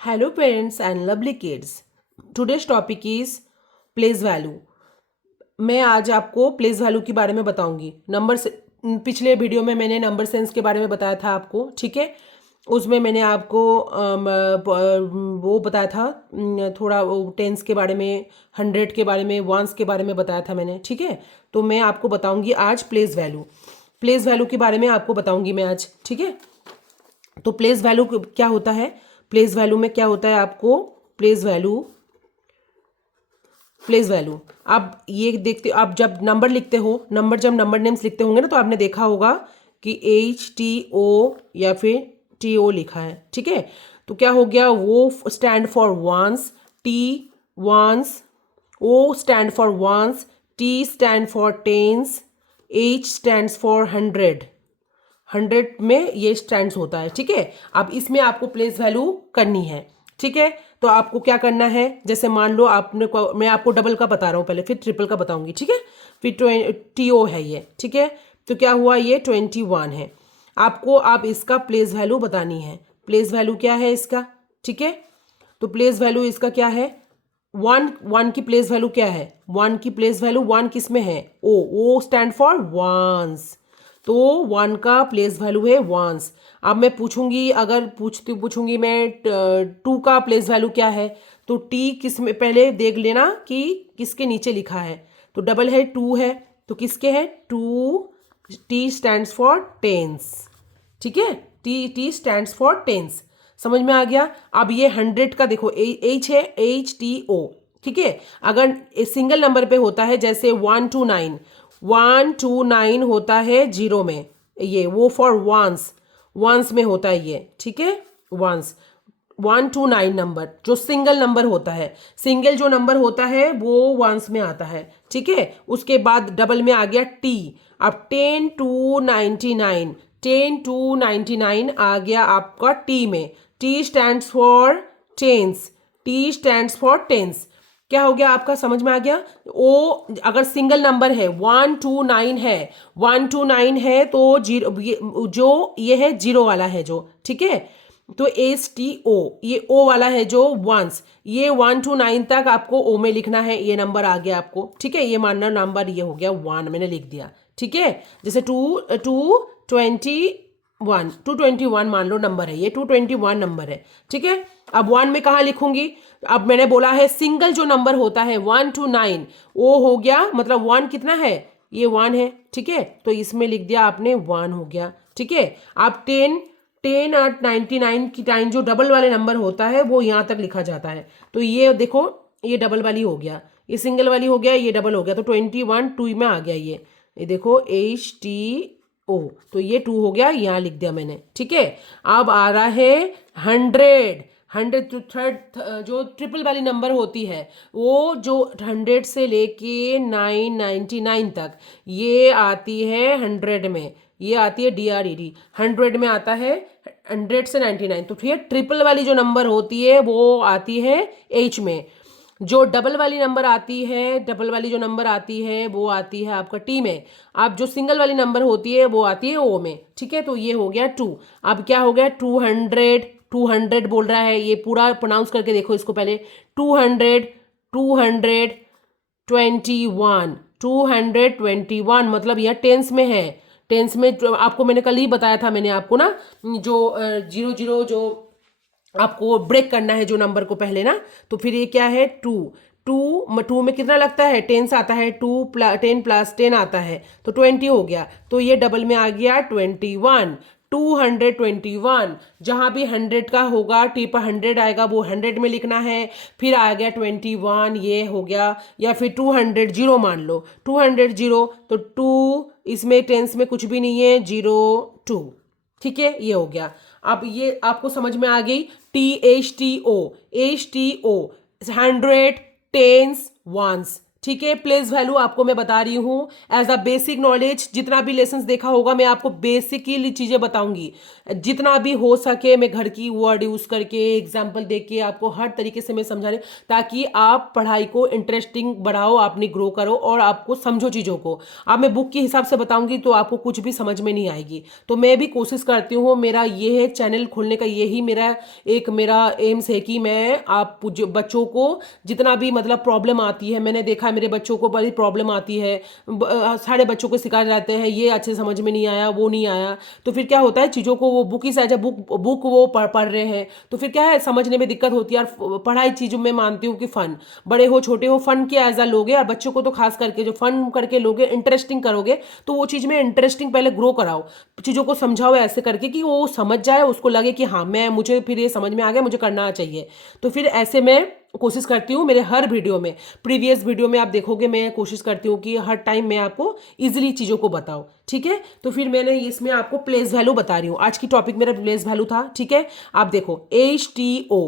Hello, parents and lovely kids. Today's topic is place value. मैं आज आपको place value के बारे में बताऊंगी। नंबर से पिछले वीडियो में मैंने नंबर सेंस के बारे में बताया था आपको, ठीक है। उसमें मैंने आपको वो बताया था, थोड़ा वो टेंस के बारे में, हंड्रेड के बारे में, वंस के बारे में बताया था मैंने, ठीक है। तो मैं आपको बताऊंगी आज प्लेस वैल्यू। प्लेस वैल्यू के बारे में आपको बताऊंगी मैं आज, ठीक है। तो प्लेस वैल्यू क्या होता है, प्लेस वैल्यू में क्या होता है आपको, प्लेस वैल्यू आप ये देखते, आप जब नंबर लिखते हो, जब नंबर नेम्स लिखते होंगे ना, तो आपने देखा होगा कि HTO या फिर TO लिखा है, ठीक है। तो क्या हो गया, वो stand for ones, T ones, O stand for ones, T stand for tens, H stands for hundred. Hundred में ये स्टैंड्स होता है, ठीक है। अब इसमें आपको प्लेस वैल्यू करनी है, ठीक है। तो आपको क्या करना है, जैसे मान लो आपने मैं आपको डबल का बता रहा हूँ पहले, फिर ट्रिपल का बताऊंगी, ठीक है। फिर TO है ये, ठीक है। तो क्या हुआ, ये 21 है। आपको आप इसका प्लेस वैल्यू बतानी है। प्लेस वैल्यू क्या है इसका, ठीक है। तो प्लेस वैल्यू इसका क्या है, वन की प्लेस वैल्यू क्या है, वन की प्लेस वैल्यू, वन किस में है, ओ स्टैंड फॉर वंस। तो वन का प्लेस वैल्यू है वंस। अब मैं पूछूंगी, अगर पूछूंगी मैं टू का प्लेस वैल्यू क्या है, तो टी किस में, पहले देख लेना कि किसके नीचे लिखा है। तो डबल है, टू है, तो किसके है, two. T stands for tens, ठीक है। टी स्टैंड्स फॉर टेंस, समझ में आ गया। अब ये हंड्रेड का देखो, H है, HTO, ठीक है। अगर सिंगल नंबर पे होता है, जैसे 129, 129 होता है जीरो में, ये वो फॉर वंस, वंस में होता है ये, ठीक है। वंस 129 नंबर जो सिंगल नंबर होता है, सिंगल जो नंबर होता है वो वंस में आता है, ठीक है। उसके बाद डबल में आ गया टी। अब 10 to 99, 10 to 99 आ गया आपका टी में। T stands for tens, T stands for tens. क्या हो गया आपका, समझ में आ गया। ओ अगर सिंगल नंबर है, 129 है, 129 है, तो जीरो, जो ये है जीरो वाला है जो, ठीक है। तो HTO, ये ओ वाला है जो वंस, ये 1 to 9 तक आपको ओ में लिखना है। ये नंबर आ गया आपको, ठीक है। ये मानना नंबर ये हो गया वन, मैंने लिख दिया, ठीक है। जैसे 221 मान लो नंबर है, ये 221 नंबर है, ठीक है। अब वन में कहाँ लिखूंगी, अब मैंने बोला है सिंगल जो नंबर होता है 1 to 9, वो हो गया, मतलब वन कितना है, ये वन है, ठीक है। तो इसमें लिख दिया आपने वन हो गया, ठीक है। आप 10 और 99 की टाइम जो डबल वाले नंबर होता है वो यहाँ तक लिखा जाता है। तो ये देखो, ये डबल वाली हो गया, ये सिंगल वाली हो गया, ये डबल हो गया, तो 21 टू में आ गया ये देखो HTO। तो ये टू हो गया, यहाँ लिख दिया मैंने, ठीक है। अब आ रहा है हंड्रेड। हंड्रेड थर्ड जो ट्रिपल वाली नंबर होती है, वो जो 100 से लेके 999 तक, ये आती है हंड्रेड में, ये आती है DRED, हंड्रेड में आता है 100 से 99। तो फिर ट्रिपल वाली जो नंबर होती है वो आती है H में। जो डबल वाली नंबर आती है, डबल वाली जो नंबर आती है वो आती है आपका T में। अब जो सिंगल वाली नंबर होती है वो आती है O में, ठीक है। तो ये हो गया टू। अब क्या हो गया, 200 बोल रहा है, ये पूरा प्रोनाउंस करके देखो इसको पहले। 221, 221 मतलब यह टेंस में है। टेंस में आपको मैंने कल ही बताया था, मैंने आपको ना, जो 00 जो आपको ब्रेक करना है जो नंबर को पहले ना, तो फिर ये क्या है, टू में कितना लगता है, टेंस आता है, 10 + 10 आता है, तो 20 हो गया। तो ये डबल में आ गया 21, 221। जहाँ भी 100 का होगा, टी पर 100 आएगा, वो 100 में लिखना है। फिर आ गया 21, ये हो गया। या फिर 200 जीरो मान लो, 200 जीरो, तो टू इसमें टेंस में कुछ भी नहीं है, 02, ठीक है। ये हो गया। अब ये आपको समझ में आ गई, HTO, 100 टेंस वंस, ठीक है। प्लेस वैल्यू आपको मैं बता रही हूँ एज अ बेसिक नॉलेज। जितना भी लेसन देखा होगा मैं आपको बेसिकली चीज़ें बताऊंगी, जितना भी हो सके मैं घर की वर्ड यूज़ करके एग्जाम्पल दे के आपको हर तरीके से मैं समझा रही हूँ, ताकि आप पढ़ाई को इंटरेस्टिंग बढ़ाओ, आपने ग्रो करो और आपको समझो चीज़ों को। अब मैं बुक के हिसाब से बताऊंगी तो आपको कुछ भी समझ में नहीं आएगी। तो मैं भी कोशिश करती हूँ, मेरा ये है चैनल खोलने का, यही मेरा एम्स है कि मैं आप बच्चों को जितना भी मतलब प्रॉब्लम आती है, मैंने देखा है मेरे बच्चों को बड़ी प्रॉब्लम आती है, सारे बच्चों को सिखाए जाते हैं ये अच्छे समझ में नहीं आया, वो नहीं आया, तो फिर क्या होता है चीज़ों को वो बुक ही से बुक वो पढ़ रहे हैं तो फिर क्या है समझने में दिक्कत होती है। और पढ़ाई चीज़ों में मानती हूँ कि फ़न, बड़े हो छोटे हो फ़न के एज अ लोगे, और बच्चों को तो खास करके जो फ़न करके लोगे, इंटरेस्टिंग करोगे, तो वो चीज़ में इंटरेस्टिंग पहले ग्रो कराओ, चीज़ों को समझाओ ऐसे करके कि वो समझ जाए, उसको लगे कि हाँ मुझे फिर ये समझ में आ गया, मुझे करना चाहिए। तो फिर ऐसे में कोशिश करती हूँ मेरे हर वीडियो में, प्रीवियस वीडियो में आप देखोगे मैं कोशिश करती हूँ कि हर टाइम मैं आपको इजीली चीज़ों को बताऊँ। ठीक है, तो फिर मैंने इसमें आपको प्लेस वैल्यू बता रही हूँ। आज की टॉपिक मेरा प्लेस वैल्यू था। ठीक है, आप देखो HTO,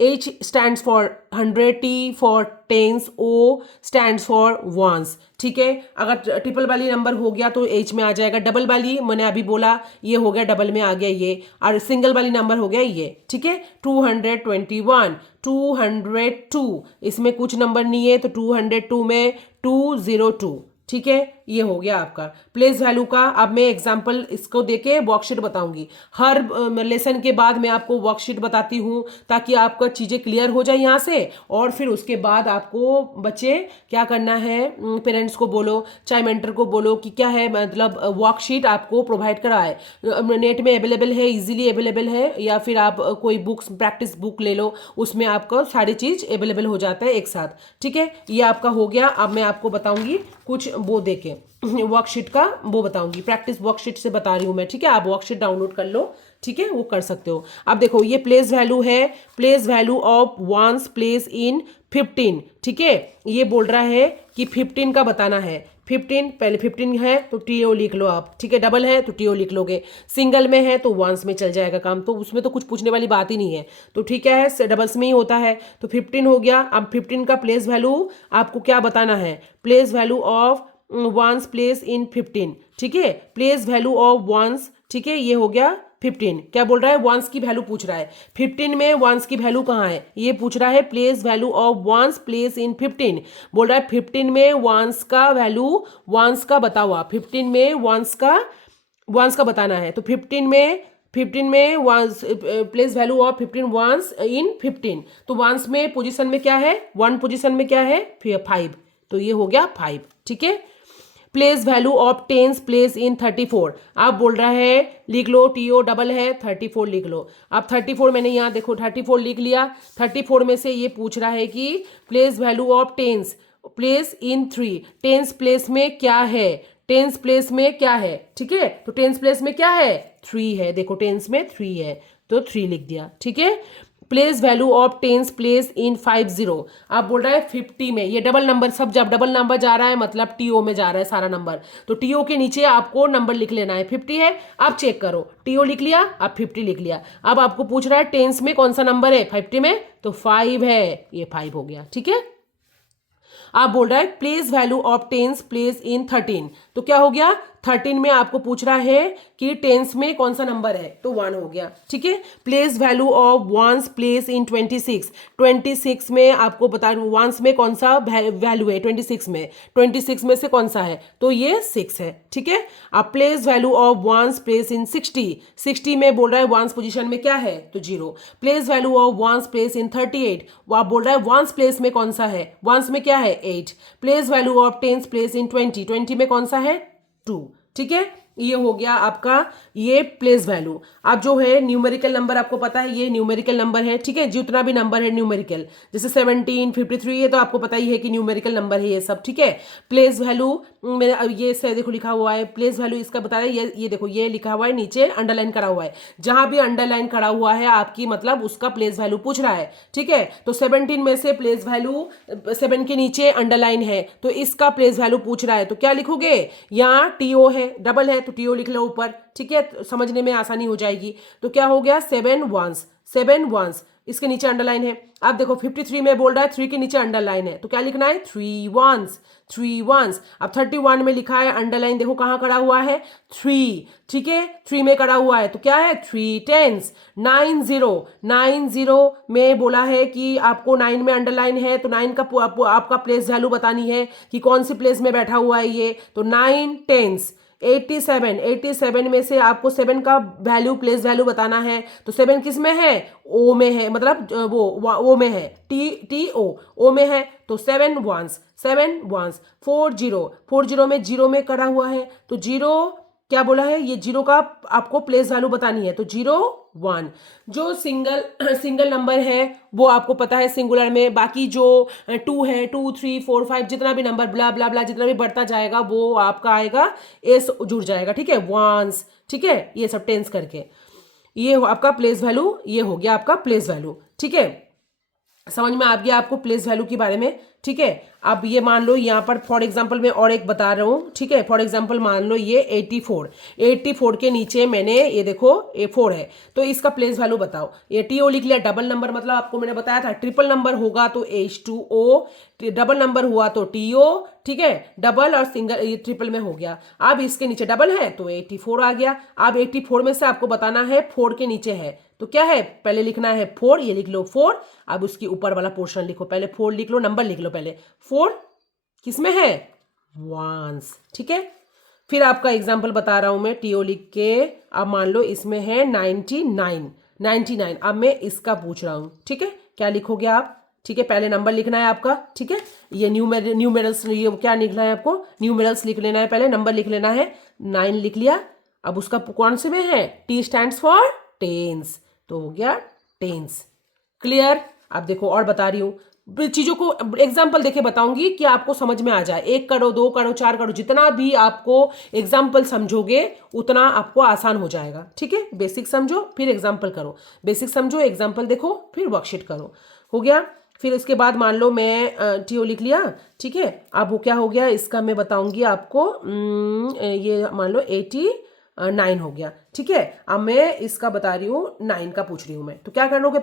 H stands for 100, T for tens, O stands for ones। ठीक है, अगर ट्रिपल वाली नंबर हो गया तो H में आ जाएगा, डबल वाली मैंने अभी बोला ये हो गया, डबल में आ गया ये, और सिंगल वाली नंबर हो गया ये। ठीक है, 221, 202, इसमें कुछ नंबर नहीं है तो 202 में 202। ठीक है, ये हो गया आपका प्लेस वैल्यू का। अब मैं एग्जांपल इसको देके वर्कशीट बताऊंगी, हर लेसन के बाद मैं आपको वर्कशीट बताती हूँ ताकि आपका चीज़ें क्लियर हो जाए यहाँ से। और फिर उसके बाद आपको बच्चे क्या करना है, पेरेंट्स को बोलो चाहे मेंटर को बोलो कि क्या है मतलब वर्कशीट आपको प्रोवाइड कराए, नेट में अवेलेबल है, इजीली अवेलेबल है, या फिर आप कोई बुक्स प्रैक्टिस बुक ले लो, उसमें आपका सारी चीज़ अवेलेबल हो जाता है एक साथ। ठीक है, ये आपका हो गया। अब मैं आपको बताऊंगी कुछ वो देके वर्कशीट का वो बताऊंगी, प्रैक्टिस वर्कशीट से बता रही हूँ मैं। ठीक है, आप वर्कशीट डाउनलोड कर लो, ठीक है, वो कर सकते हो। अब देखो ये प्लेस वैल्यू है, place value of ones place in 15। ठीक है, ये बोल रहा है कि 15 का बताना है। 15 पहले 15 है तो TO लिख लो आप। ठीक है, डबल है तो TO लिख लोगे, सिंगल में है तो वंस में चल जाएगा काम, तो उसमें तो कुछ पूछने वाली बात ही नहीं है। तो ठीक है, डबल्स में ही होता है। तो 15 हो गया। अब 15 का प्लेस वैल्यू आपको क्या बताना है, place value of ones place in 15। ठीक है, प्लेस वैल्यू ऑफ वंस। ठीक है, ये हो गया 15। क्या बोल रहा है, वंस की वैल्यू पूछ रहा है। 15 में वंस की वैल्यू कहाँ है, ये पूछ रहा है। Place value of ones place in 15 बोल रहा है 15 में वंस का वैल्यू, वंस का बताओ आप। 15 में वंस का बताना है। तो 15 में ones place value of 15 ones in 15। तो वंस में पोजीशन में क्या है, 1 पोजीशन में क्या है 5, तो ये हो गया 5। ठीक है, place value of tens place in 34। आप बोल रहा है लिख लो, TO डबल है 34 लिख लो। अब 34 मैंने यहाँ देखो 34 लिख लिया। 34 में से ये पूछ रहा है कि place value of tens place in 3। Tens place में क्या है, टेंस प्लेस में क्या है। ठीक है, तो टेंस प्लेस में क्या है 3 है, देखो टेंस में 3 है तो 3 लिख दिया। ठीक है, place value of tens place in 50। आप बोल रहा है 50 में, ये डबल नंबर, सब जब डबल नंबर जा रहा है मतलब TO में जा रहा है सारा नंबर, तो TO के नीचे आपको नंबर लिख लेना है। 50 है, आप चेक करो, TO लिख लिया, आप 50 लिख लिया। अब आपको पूछ रहा है टेंस में कौन सा नंबर है 50 में, तो 5 है, ये 5 हो गया। ठीक है, आप बोल रहा है place value of tens place in 13, तो क्या हो गया 13 में आपको पूछ रहा है कि टेंस में कौन सा नंबर है, तो 1 हो गया। ठीक है, place value of ones place in 26। 26 में आपको बता वंस में कौन सा वैल्यू है 26 में, 26 में से कौन सा है, तो ये 6 है। ठीक है, अब place value of ones place in 60। 60 में बोल रहा है वंस पोजीशन में क्या है, तो 0। Place value of ones place in 38। वो आप बोल रहा है वंस प्लेस में कौन सा है, वंस में क्या है 8। Place value of tens place in 20। 20 में कौन सा है 2। ठीक है, ये हो गया आपका ये प्लेस वैल्यू। अब जो है न्यूमेरिकल नंबर आपको पता है ये न्यूमेरिकल नंबर है। ठीक है, जितना भी नंबर है न्यूमेरिकल, जैसे 17, 53, ये तो आपको पता ही है कि न्यूमेरिकल नंबर है ये सब। ठीक है, प्लेस वैल्यू मेरा ये से देखो लिखा हुआ है, प्लेस वैल्यू इसका बता रहा है, ये देखो ये लिखा हुआ है, नीचे अंडरलाइन करा हुआ है, जहां भी अंडरलाइन करा हुआ है आपकी मतलब उसका प्लेस वैल्यू पूछ रहा है। ठीक है, तो 17 में से प्लेस वैल्यू 7 के नीचे अंडरलाइन है तो इसका प्लेस वैल्यू पूछ रहा है, तो क्या लिखोगे, यहाँ TO है, डबल है तो TO लिख लो ऊपर। ठीक है, तो समझने में आसानी हो जाएगी। तो क्या हो गया 7 वंस, 7 वंस इसके नीचे अंडरलाइन है। अब देखो 53 में बोल रहा है 3 के नीचे अंडरलाइन है, तो क्या लिखना है 3 ones, 3 ones। अब 31 में लिखा है अंडरलाइन, देखो कहाँ करा हुआ है 3, ठीक है 3 में करा हुआ है, तो क्या है 3 tens। 90 में बोला है कि आपको 9 में अंडरलाइन है, तो 9 का आपका प्लेस वैल्यू बतानी है कि कौन सी प्लेस में बैठा हुआ है ये, तो 9 tens। 87 में से आपको 7 का वैल्यू प्लेस वैल्यू बताना है, तो 7 किस में है, ओ में है, मतलब वो ओ में है, टी ओ में है, तो 7 ones, 40 में 0 में करा हुआ है, तो 0 क्या बोला है, ये 0 का आपको प्लेस वैल्यू बतानी है, तो 0 1। जो सिंगल नंबर है वो आपको पता है सिंगुलर में, बाकी जो 2 है 2 3 4 5 जितना भी नंबर ब्ला ब्ला ब्ला जितना भी बढ़ता जाएगा वो आपका आएगा एस जुड़ जाएगा, ठीक है वंस, ठीक है ये सब टेंस करके, ये आपका प्लेस वैल्यू, ये हो गया आपका प्लेस वैल्यू, ठीक है समझ में आ गया आपको प्लेस वैल्यू के बारे में, ठीक है। अब ये मान लो यहाँ पर फॉर एग्जांपल मैं और एक बता रहा हूँ, ठीक है फॉर एग्जांपल मान लो ये 84 के नीचे मैंने ये देखो A4 है, तो इसका प्लेस वैल्यू बताओ। ये TO लिख लिया, डबल नंबर मतलब आपको मैंने बताया था ट्रिपल नंबर होगा तो H2O, डबल नंबर हुआ तो TO, ठीक है डबल और सिंगल ये ट्रिपल में हो गया। अब इसके नीचे डबल है तो 84 आ गया। अब 84 में से आपको बताना है 4 के नीचे है, तो क्या है पहले लिखना है 4, ये लिख लो 4। अब उसकी ऊपर वाला पोर्शन लिखो, पहले 4 लिख लो, नंबर लिख लो पहले 4 किसमें है वंस, ठीक है। फिर आपका एग्जांपल बता रहा हूं मैं TO लिख के, अब मान लो इसमें है 99। अब मैं इसका पूछ रहा हूं, ठीक है क्या लिखोगे आप, ठीक है पहले नंबर लिखना है आपका, ठीक है ये न्यूमेरल्स ये क्या लिखना है आपको, न्यूमेरल्स लिख लेना है, पहले नंबर लिख लेना है, 9 लिख लिया। अब उसका कौन से में है, T स्टैंड्स फॉर टेंस, तो हो गया टेंस, क्लियर। अब देखो और बता रही हूँ चीजों को एग्जाम्पल देके बताऊंगी कि आपको समझ में आ जाए, 1 करो 2 करो 4 करो, जितना भी आपको एग्जाम्पल समझोगे उतना आपको आसान हो जाएगा, ठीक है। बेसिक समझो फिर एग्जाम्पल करो, बेसिक समझो एग्जाम्पल देखो फिर वर्कशीट करो, हो गया। फिर उसके बाद मान लो मैं TO लिख लिया, ठीक है। अब वो क्या हो गया इसका मैं बताऊंगी आपको, ये मान लो 89 हो गया, ठीक है। अब मैं इसका बता रही हूँ 9 का पूछ रही हूँ मैं, तो क्या कर लोगे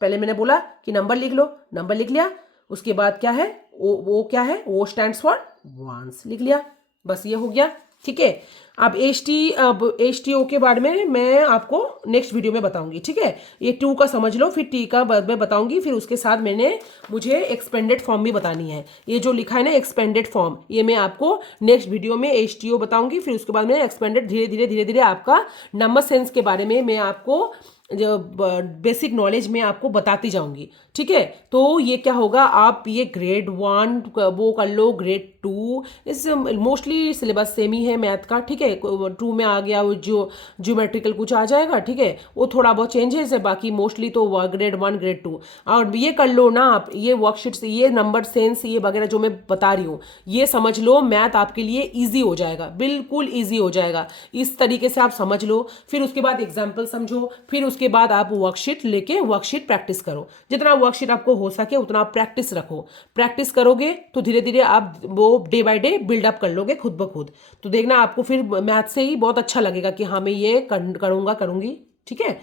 पहले मैंने बोला कि नंबर लिख लो, नंबर लिख लिया। उसके बाद क्या है वो क्या है, वो स्टैंड्स फॉर वंस लिख लिया, बस ये हो गया, ठीक है। अब HTO के बारे में मैं आपको नेक्स्ट वीडियो में बताऊंगी, ठीक है। ये 2 का समझ लो, फिर T का मैं बताऊंगी, फिर उसके साथ मुझे एक्सपेंडेड फॉर्म भी बतानी है। ये जो लिखा है ना एक्सपेंडेड फॉर्म, ये मैं आपको नेक्स्ट वीडियो में HTO बताऊंगी, फिर उसके बाद में एक्सपेंडेड धीरे धीरे आपका नंबर सेंस के बारे में मैं आपको जो बेसिक नॉलेज में आपको बताती जाऊंगी, ठीक है। तो ये क्या होगा, आप ये ग्रेड 1 वो कर लो, ग्रेड 2 इस मोस्टली सिलेबस सेम ही है मैथ का, ठीक है। 2 में आ गया वो जो ज्योमेट्रिकल कुछ आ जाएगा, ठीक है वो थोड़ा बहुत चेंजेस है, बाकी मोस्टली तो ग्रेड 1 ग्रेड 2। और ये कर लो ना आप, ये वर्कशीट्स ये नंबर सेंस ये वगैरह जो मैं बता रही हूँ ये समझ लो, मैथ आपके लिए ईजी हो जाएगा, बिल्कुल ईजी हो जाएगा। इस तरीके से आप समझ लो, फिर उसके बाद एग्जाम्पल समझो, फिर उसके बाद आप वर्कशीट लेके वर्कशीट प्रैक्टिस करो, जितना वर्कशीट आपको हो सके उतना आप प्रैक्टिस रखो। प्रैक्टिस करोगे तो धीरे धीरे आप वो डे बाय डे बिल्डअप कर लोगे खुद ब खुद, तो देखना आपको फिर मैथ से ही बहुत अच्छा लगेगा कि हाँ मैं ये करूँगी, ठीक है।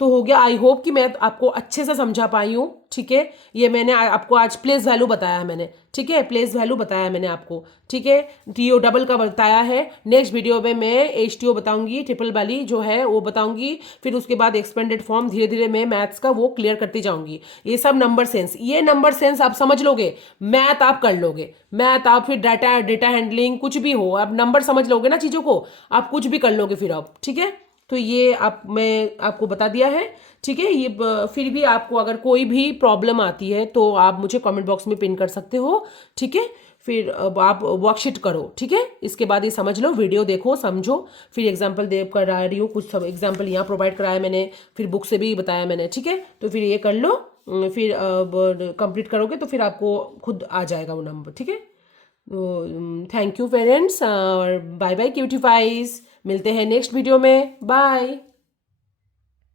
तो हो गया, आई होप कि मैं आपको अच्छे से समझा पाई हूँ, ठीक है। ये मैंने आपको आज प्लेस वैल्यू बताया मैंने, ठीक है प्लेस वैल्यू बताया मैंने आपको, ठीक है। TO डबल का बताया है, नेक्स्ट वीडियो में मैं HTO बताऊंगी, ट्रिपल वाली जो है वो बताऊंगी, फिर उसके बाद एक्सपेंडेड फॉर्म धीरे धीरे मैं मैथ्स का वो क्लियर करती जाऊंगी। ये सब नंबर सेंस, ये नंबर सेंस आप समझ लोगे, मैथ आप कर लोगे, मैथ आप फिर डेटा हैंडलिंग कुछ भी हो, आप नंबर समझ लोगे ना चीज़ों को, आप कुछ भी कर लोगे फिर आप, ठीक है। तो ये मैं आपको बता दिया है, ठीक है। ये फिर भी आपको अगर कोई भी प्रॉब्लम आती है तो आप मुझे कमेंट बॉक्स में पिन कर सकते हो, ठीक है। फिर आप वर्कशीट करो, ठीक है। इसके बाद ये समझ लो, वीडियो देखो समझो, फिर एग्जांपल दे करा रही हूँ, कुछ सब एग्जांपल यहाँ प्रोवाइड कराया मैंने, फिर बुक से भी बताया मैंने, ठीक है। तो फिर ये कर लो, फिर कंप्लीट करोगे तो फिर आपको खुद आ जाएगा वो नंबर, ठीक है। थैंक यू पेरेंट्स और बाय बाय क्यूटीफाइज, मिलते हैं नेक्स्ट वीडियो में, बाय।